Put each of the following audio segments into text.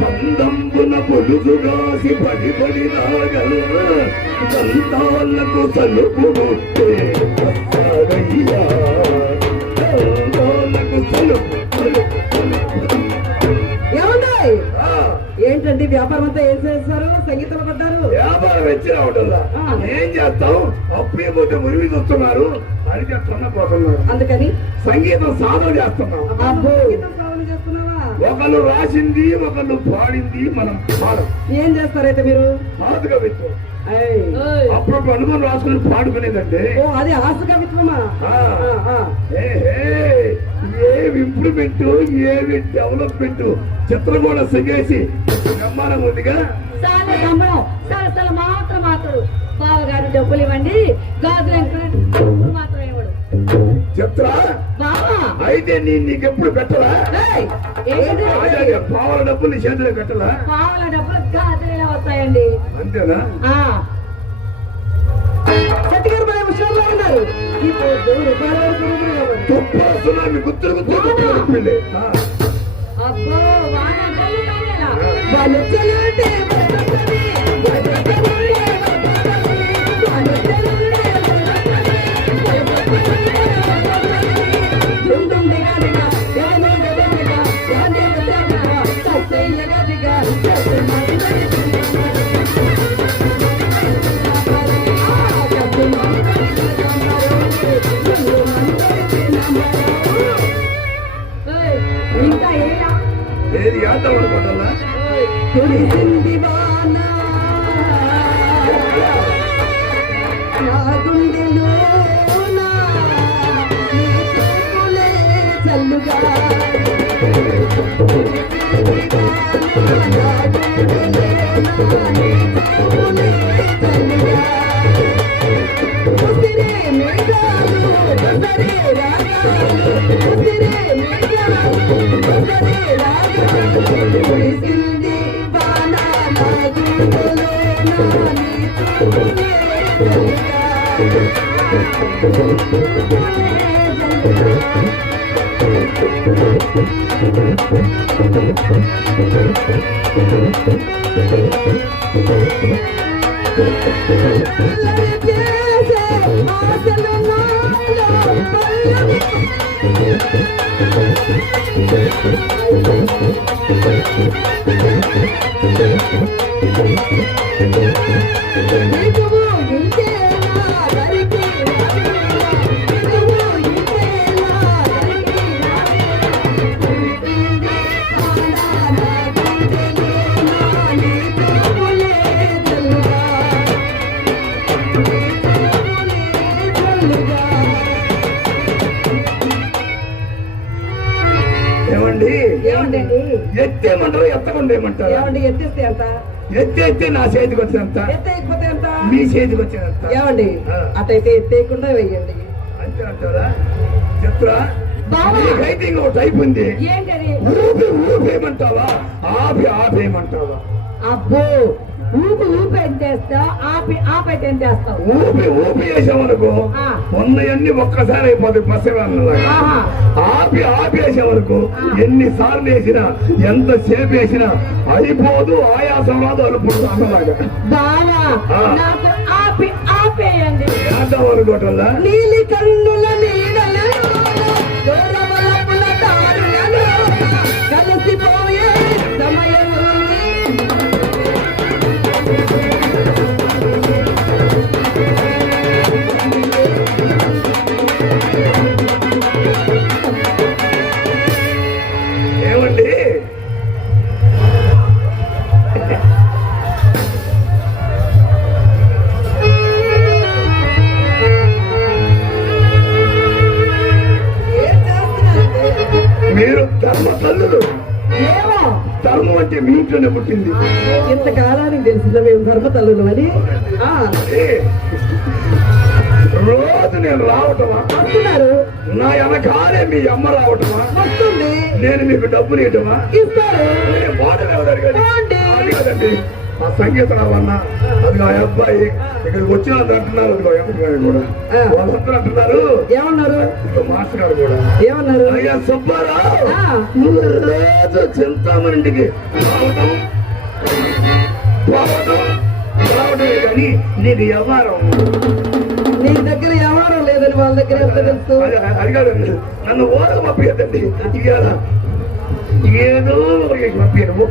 మందంబున పొలుగుగాసి పడి పడి రాగల దంతాలకు తలుపు ముట్టే ఏంటండి వ్యాపారం అంతా ఏం చేస్తారు? సంగీతంలో పడ్డారు. వ్యాపారం వచ్చి రావడంలా ఏం చేస్తాం? అప్పుడే పోతే మురిగి వస్తున్నారు అని చెప్తున్నా పోతున్నారు. అందుకని సంగీతం సాధన చేస్తున్నాం. ఒకళ్ళు రాసింది ఒకళ్ళు పాడింది మనం పాడం. ఏం చేస్తారైతే మీరు? ఆసు కవిత్వం. అప్పుడు అనుభవం రాసుకుని పాడుకునేదంటే అది ఆసు కవిత్వమా? ఏమి ఇంప్రూవ్మెంట్ ఏమి డెవలప్మెంట్ చిత్రం కూడా సిగేసి బ్రహ్మాండం ఉందిగా. మాత్రం మాత్రం బావగారు డబ్బులు ఇవ్వండి, గాజులు మాత్రం ఇవ్వడు. చెప్తా అయితే నీకెప్పుడు పెట్టరా? పావుల డబ్బులు నీ చేతిలో పెట్టరా? పావుల డబ్బులు గాజులే వస్తాయండి. అంతేనా? మీ గుర్తులు గుర్తులు అబ్బో ఏది ఆటం అనుకోవటల్లా చల్లుగా ఎత్తేమంటారు ఎత్తకుండా ఏమంటారు? ఎత్తేస్తే ఎంత? ఎత్తేస్తే నా చేతికి వచ్చినంత, ఎత్తేయకపోతే ఎంత? మీ చేతికి వచ్చినంత. ఏమండి అటైతే ఎత్తేయకుండా వెయ్యండి. అంతే అంటారా? చెప్తారా? నీకైతే ఇంకో టైప్ ఉంది. ఏంటది? ఊపి ఊపేయమంటావా? ఆపి ఆపేయమంటావా? అబ్బో ఊపి ఏం చేస్తావు, ఆపైతే ఏం చేస్తావు? ఊపి వేసామనుకో ఆ. ఉన్నయన్ని ఒక్కసారి అయిపోతాయి బస్సేవాళ్ళలాగా. ఆహా. ఆపి వేసామనుకో ఎన్నిసార్లు వేసినా ఎంతసేపు వేసినా అయిపోదు, ఆయాసం రాదు, అలుపుడు అన్నలాగా. బావా ఆ. నాకు ఆపేయండి. అనుకోవటంలా నీలి కన్నుల నీడలను దూరవలపుల దారులను కలిసిపోయే సమయం ఉంది. ఏమండి ఏం చేస్తున్నారండి? మీరు ధర్మ తల్లులు. ఏమో ధర్మం అంటే మీ ఇంట్లోనే పుట్టింది. ఇంతకాలానికి తెలిసిన మేము ధర్మతల్లులు అని. ఆ, ఏ, రోజు నేను రావటమా, వస్తున్నారు, నా వెనకాలే మీ అమ్మ రావటమా, వస్తుంది, నేను మీకు డబ్బులు ఇవ్వటమా, ఇస్తారు. నేను బాధలు ఎవరు కానీ పోండి. అది కాదండి. ఆ సంగీతం అన్న అది ఆ అబ్బాయి ఇక్కడికి వచ్చిన అంటున్నారు. అదిగో అబ్బాయి కూడా ఆ. వాళ్ళందరూ అంటున్నారు. ఏమన్నారు? ఇదిగో మాస్టర్ గారు కూడా ఏమన్నారు? అయ్యా సుబ్బారావు ఆ. నువ్వు రోజు చింతామణికి రావటం రావటమే కానీ నీకు వ్యవహారం నీ దగ్గర ఎవరు లేదని వాళ్ళ దగ్గర ఎంత తెలుసు? అది కాదండి. నన్ను ఓరకు పంపించదండి. ఇవాళ ఏదో ఒకటి పంపించను.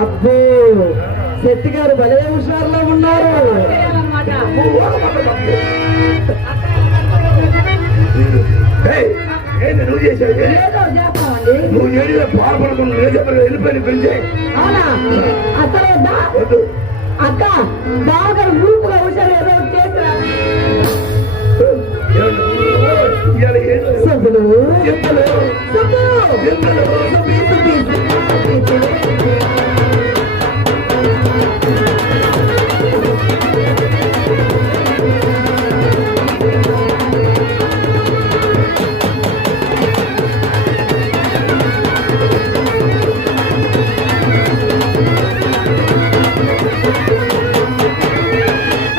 అబ్బో శెట్టి గారు భలే హుషారులో ఉన్నారు. అన్నమాట. ఏంటి నువ్వు చేసేది? ఏదో చేస్తామండి. నువ్వు ఏడిగా పాల్పడకుండా వెళ్ళిపోయి పెంచే అవునా? అసలు వద్దు. అక్క బాగా ఊపుగా హుషారు ఏదో ఒకటి చేసిరా. ఇవాళ ఏదో సబ్బులు, ఎంతలో సబ్బు, ఎంతలో సుబ్బి, సుబ్బి, సుబ్బి.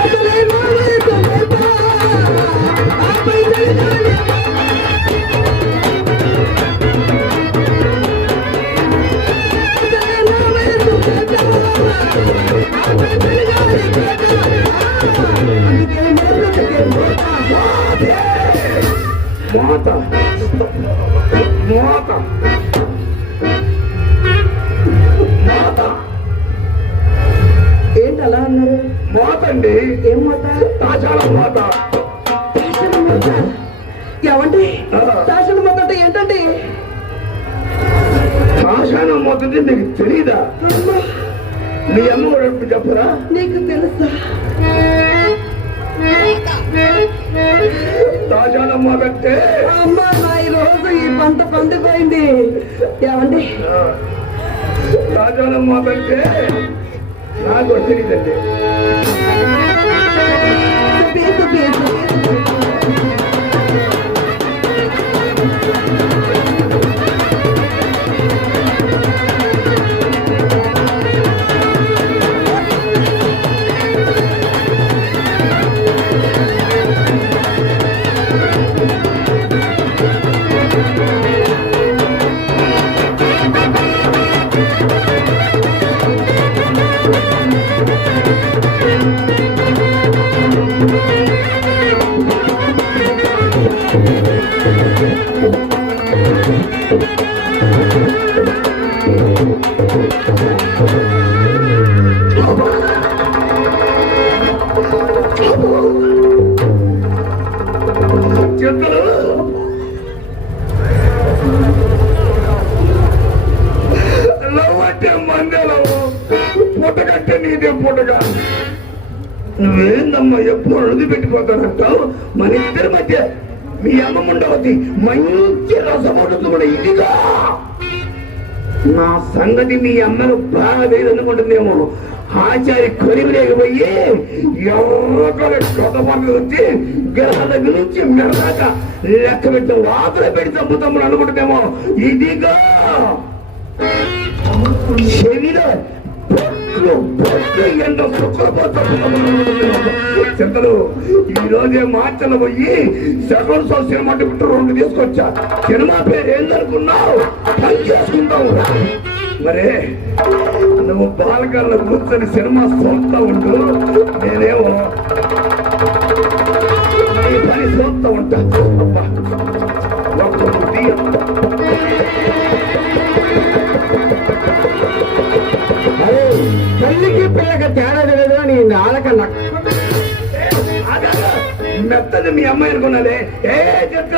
అసలే మావే తొలపా, ఆపై జరగాలి. అసలే మావే తొలపా, ఆపై జరగాలి. అందుకే మొదలుకే మోత. మోత మోత మోత ఏంటి అలా అన్నారు? మోత అండి. ఏం మోత? తాజాల మోత. తాషల మోత. ఏమండి తాషల మోత అంటే ఏంటండి? తాజాన మోత అంటే నీకు తెలీదా? అమ్మా, మీ అమ్మ కూడా ఎప్పుడు చెప్పరా? నీకు తెలుసా? తాజాల మోత అంటే అమ్మా నా ఈ రోజు ఈ పంట పండిపోయింది. ఏమండి తాజాల మోత అంటే నాకు తెలీదండి. సుబ్బి, సుబ్బి, సుబ్బి. చెత్తలు లవ్ అంటే మందేలో పుట్టకంటే నీదే పుట్టగా. నువ్వేందమ్మా ఎప్పుడు అడుగు పెట్టిపోతానంటావు? మన ఇద్దరి మధ్య మీ అమ్మ ఉండవద్ది మంచి రసపడుతుంది కూడా ఇదిగా. నా సంగతి మీ అమ్మను బాగా లేదనుకుంటుందేమో. ఆచారి కొరివి లేకపోయి ఎవరొకరు కొత్త పనులు వచ్చి గ్రహాల గురించి మెరదాక లెక్క పెట్టి వాతలు పెట్టి చంపుతాము అనుకుంటుందేమో. ఇదిగా చెవిలో చింతలు ఈ రోజే మార్చలు పోయి సెకండ్ షో సినిమా టికెట్ 2 తీసుకొచ్చా. సినిమా పేరు ఏందనుకున్నావు? పని చేసుకుంటావు. మరే నువ్వు బాలకాల్లో కూర్చొని సినిమా చూస్తా ఉండు, నేనేమో నీ పని చూస్తా ఉంటా. తల్లికి పిల్లకి తేడా తెలియదు నీ నాలక మెత్తది మీ అమ్మాయి అనుకున్నదే. ఏ చెక్క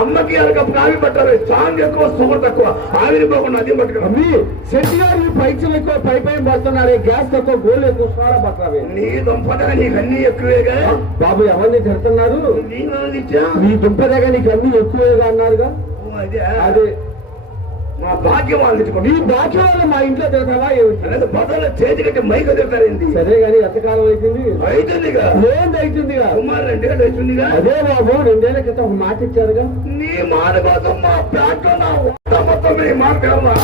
అమ్మకి అరకప్పు కావి పట్టాలి. సాంగ్ ఎక్కువ షుగర్ తక్కువ, ఆవిరిపోకుండా అదే పట్టుకున్నా. శెట్టి గారు పైచలు ఎక్కువ పై పడుతున్నారు, గ్యాస్ తక్కువ, గోళ్ళు ఎక్కువ సోడా పట్టాలి. నీ దుంపదగా నీకు అన్ని ఎక్కువేగా. బాబు ఎవరిని తిడుతున్నారు? నీ దుంపదగా నీకు అన్ని ఎక్కువేగా అన్నారుగా. అదే మా భాగ్యం వాళ్ళు నీ భాగ్యం వల్ల మా ఇంట్లో తిడతావా ఏమిటి? బదులు చేతి కట్టి మైక తిడతారేంది? సరే గాని ఎంతకాలం అవుతుంది? అవుతుందిగా. ఏంది అవుతుందిగా? సుమారు 2 ఏళ్ళు అవుతుందిగా. అదే బాబు 2 ఏళ్ల క్రితం ఒక మాట ఇచ్చారుగా. నీ మాట కోసం మా ప్లాట్లో నా మొత్తం నీ మాట కావా?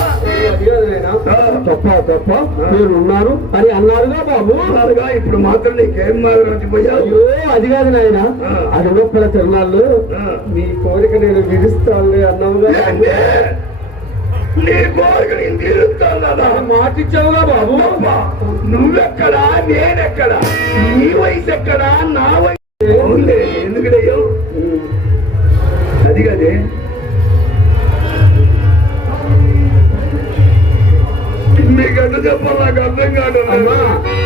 తప్ప మీరు ఉన్నారు అని అన్నారుగా బాబు. అన్నారుగా. ఇప్పుడు మాత్రం నీకేం మారిపోయా? అయ్యో అది కాదు నాయన, అడుగొప్పల తిరునాళ్ళు నీ కోరిక నేను విధిస్తాను అన్నావుగా. నీ కోరిక నేను తీరుస్తాను మాట ఇచ్చావుగా బాబు. నువ్వెక్కడా, నేనెక్కడా, నీ వయసు ఎక్కడా, నా వయసు ఎందుకయ్యో? అది కదే మీకు ఎంత చెప్పాలి నాకు అర్థం కాదు.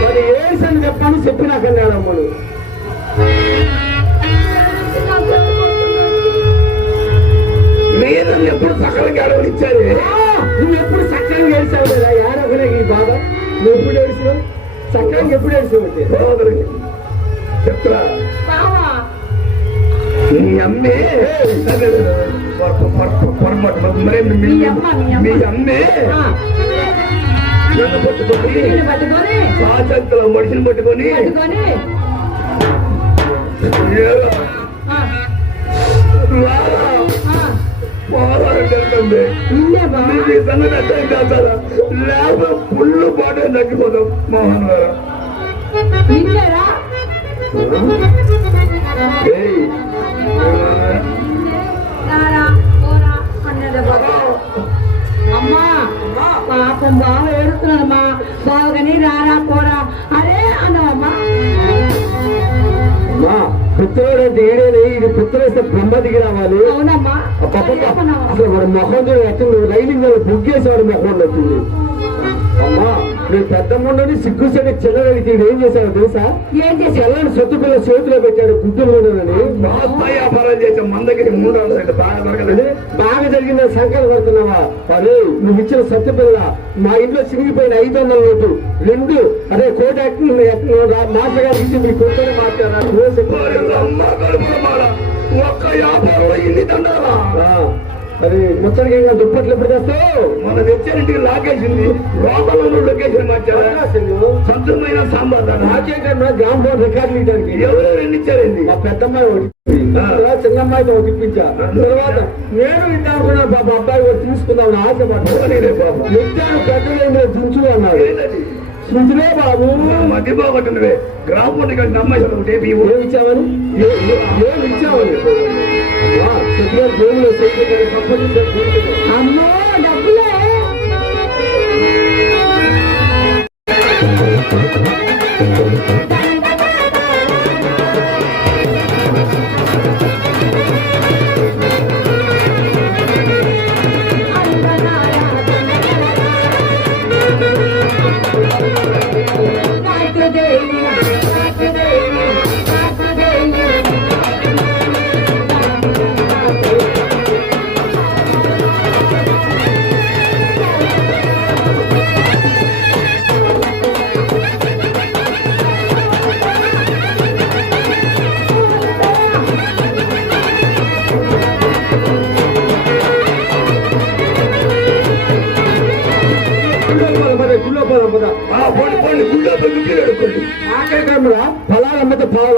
మరి ఏసని చెప్పాను చెప్పినాక నేనమ్మడు. నేను ఎప్పుడు సకలంగా అడవనిచ్చారు. నువ్వు ఎప్పుడు సక్రంగా ఏడ్చావు కదా యారొకనే ఈ బాధ. నువ్వు ఎప్పుడు ఏడ్చావు? సక్రంగా ఎప్పుడు ఏడ్చావు? చెప్తా మీ అమ్మే పొరపాటు మరి మీ అమ్మే నన్ను పట్టుకొని సాచంతలో మనిషిని పట్టుకొని జరుగుతుంది. సంగతి అర్థం కాదా? లేకపోతే పుల్లు పాటే తగ్గిపోతాం మోహన్ గారు. అమ్మా పాపం బాగా ఏడుస్తున్నానమ్మా. బాగాని రారా పోరా అరే అన్నావమ్మా. పుత్రుడు అంటే ఏడేనే, ఇది పుత్రేస్తే బ్రహ్మ దిగి రావాలి. అవునమ్మా. అసలు వాడు మొహం ఎట్లా రైలింగ్ బుక్ చేసేవాడు మొహం వచ్చింది. అమ్మా నేను పెద్దమ్మని సిగ్గుసేట చిన్నడికి ఏం చేశాడు తెలుసా? ఏం చేసి చెల్లని సొత్తు పిల్ల చేతిలో పెట్టాడు గుడ్డులోనని. వ్యాపారం చేసే మన దగ్గర 300 బాగా జరిగింది సంకల్పం పడుతున్నావా? అదే నువ్వు ఇచ్చిన సత్తు పిల్ల మా ఇంట్లో చిరిగిపోయిన 500 నోటు 2 అదే కోట మాస్టర్ గారు ఇచ్చి మీ కొత్తనే మాట్లాడారు. ఒక్క వ్యాపారంలో ఇన్ని దండాలా? అది మొత్తానికి దుప్పట్లు ఎప్పుడు చేస్తావు? మన వెచ్చరింటికి లాగేసింది. లోపల లొకేషన్ మార్చారా? సంతమైన సాంబార్ నాకేంటన్నా గ్రామ్ ఫోన్ రికార్డులు ఇవ్వడానికి ఎవరు 2 ఇచ్చారండి. మా పెద్దమ్మాయి ఒకటి, చిన్నమ్మాయితో ఒకటి ఇప్పించా. తర్వాత నేను ఇద్దామనుకున్నా బాబా అబ్బాయి ఒకటి తీసుకుందామని ఆశపడ్డాను. ఇచ్చాను పెద్దలు దించు అన్నాడు. శృతిలో బాబు మధ్య బాగుంటుంది. గ్రామ ఫోన్ రికార్డు అమ్మాయి ఏమి ఇచ్చామని ఏమి ఇచ్చామని అమ్మో డబ్బులే.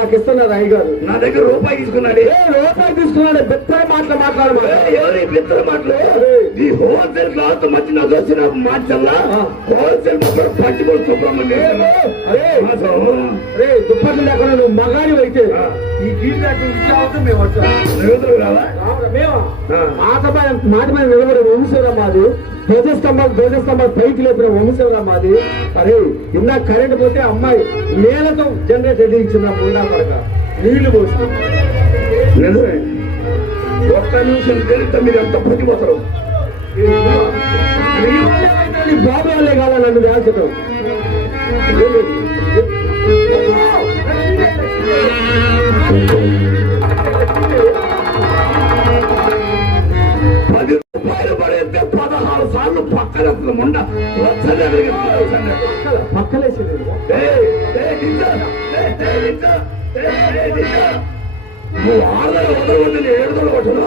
నాకు ఇస్తున్నారు అయ్యగారు. నా దగ్గర రూపాయి తీసుకున్నాడు. రూపాయి తీసుకున్నాడు. బెత్తర మాట్లాడమా. ఎవరి బిత్తర మాటలు? ఈ హోల్సేల్ క్లాత్ మధ్య నాకు వచ్చిన మార్చల్లా హోల్సేల్ మొత్తం పచ్చిపోయి సుబ్రహ్మణ్యం. అరే దుప్పట్లు లేకుండా నువ్వు మగాడి అయితే ఈ గీత మేము వచ్చాం. మాట మీద నిలబడి వంశవరా మాది. ధ్వజస్తంభాలు పైకి లేపిన వంశవరా మాది. అరే ఇందా కరెంట్ పోతే అమ్మాయి నేలతో జనరేటర్ ఎదిగించింది. ఉండా పడక నీళ్లు పోస్తుంది. నిజమే. ఒక్క నిమిషం తెలిస్తే మీరు ఎంత పట్టిపోతారు. బాబు వాళ్ళే కాదా నన్ను దాల్చడం. రూపాయలు పడేస్తే 16 సార్లు పక్కన ఉండ పక్కలేసి నువ్వు 6 వదలవద్దు 7 కొట్టను.